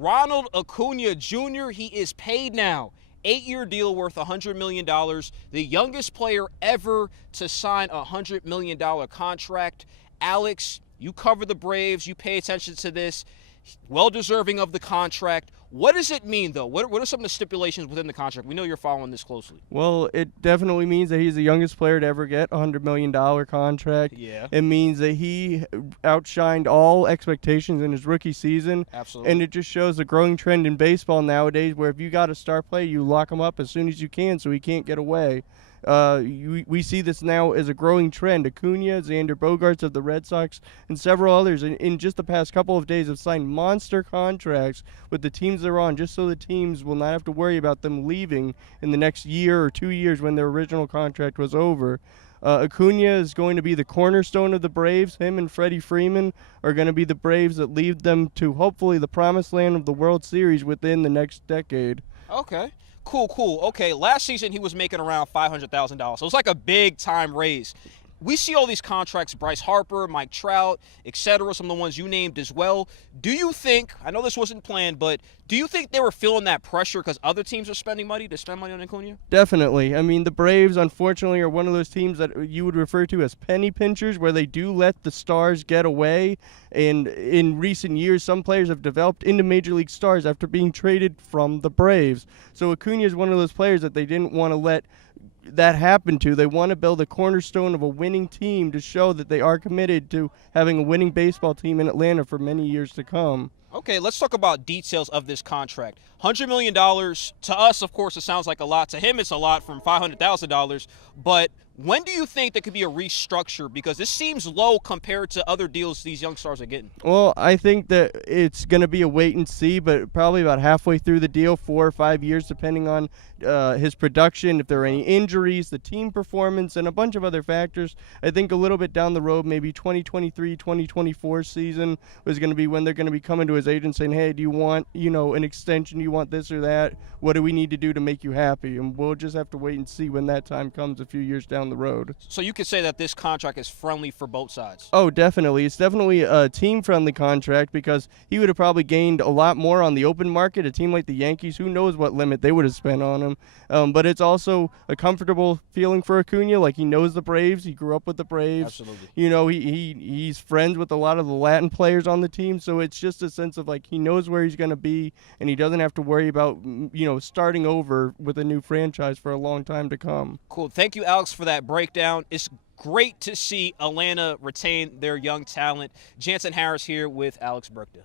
Ronald Acuna Jr., he is paid now. 8-year deal worth $100 million. The youngest player ever to sign a $100 million contract. Alex, you cover the Braves. You pay attention to this. Well-deserving of the contract. What does it mean, though? What are some of the stipulations within the contract? We know you're following this closely. Well, it definitely means that he's the youngest player to ever get a $100 million contract. Yeah. It means that he outshined all expectations in his rookie season. Absolutely. And it just shows a growing trend in baseball nowadays where if you got a star player, you lock him up as soon as you can so he can't get away. We see this now as a growing trend. Acuna, Xander Bogaerts of the Red Sox, and several others in just the past couple of days have signed monster contracts with the teams they're on just so the teams will not have to worry about them leaving in the next year or 2 years when their original contract was over. Acuna is going to be the cornerstone of the Braves. Him and Freddie Freeman are going to be the Braves that lead them to hopefully the promised land of the World Series within the next decade. Okay. Cool. Okay, last season he was making around $500,000. So it's like a big-time raise. We see all these contracts, Bryce Harper, Mike Trout, etc., some of the ones you named as well. Do you think, I know this wasn't planned, but do you think they were feeling that pressure because other teams are spending money to spend money on Acuna? Definitely. I mean, the Braves, unfortunately, are one of those teams that you would refer to as penny pinchers, where they do let the stars get away. And in recent years, some players have developed into Major League stars after being traded from the Braves. So Acuna is one of those players that they didn't want to let that happen to. They want to build a cornerstone of a winning team to show that they are committed to having a winning baseball team in Atlanta for many years to come. Okay, let's talk about details of this contract. $100 million, to us, of course, it sounds like a lot. To him, it's a lot from $500,000. But when do you think there could be a restructure? Because this seems low compared to other deals these young stars are getting. Well, I think that it's going to be a wait and see, but probably about halfway through the deal, 4 or 5 years, depending on his production, if there are any injuries, the team performance, and a bunch of other factors. I think a little bit down the road, maybe 2023, 2024 season was going to be when they're going to be coming to his agent saying, hey, do you want, an extension? Do you want this or that? What do we need to do to make you happy? And we'll just have to wait and see when that time comes a few years down the road. So you could say that this contract is friendly for both sides. Oh, definitely. It's definitely a team-friendly contract because he would have probably gained a lot more on the open market. A team like the Yankees, who knows what limit they would have spent on him. But it's also a comfortable feeling for Acuna. Like, he knows the Braves. He grew up with the Braves. Absolutely. He's friends with a lot of the Latin players on the team. So it's just a sense of, like, he knows where he's going to be, and he doesn't have to worry about, starting over with a new franchise for a long time to come. Cool. Thank you, Alex, for that breakdown. It's great to see Atlanta retain their young talent. Jansen Harris here with Alex Burkta.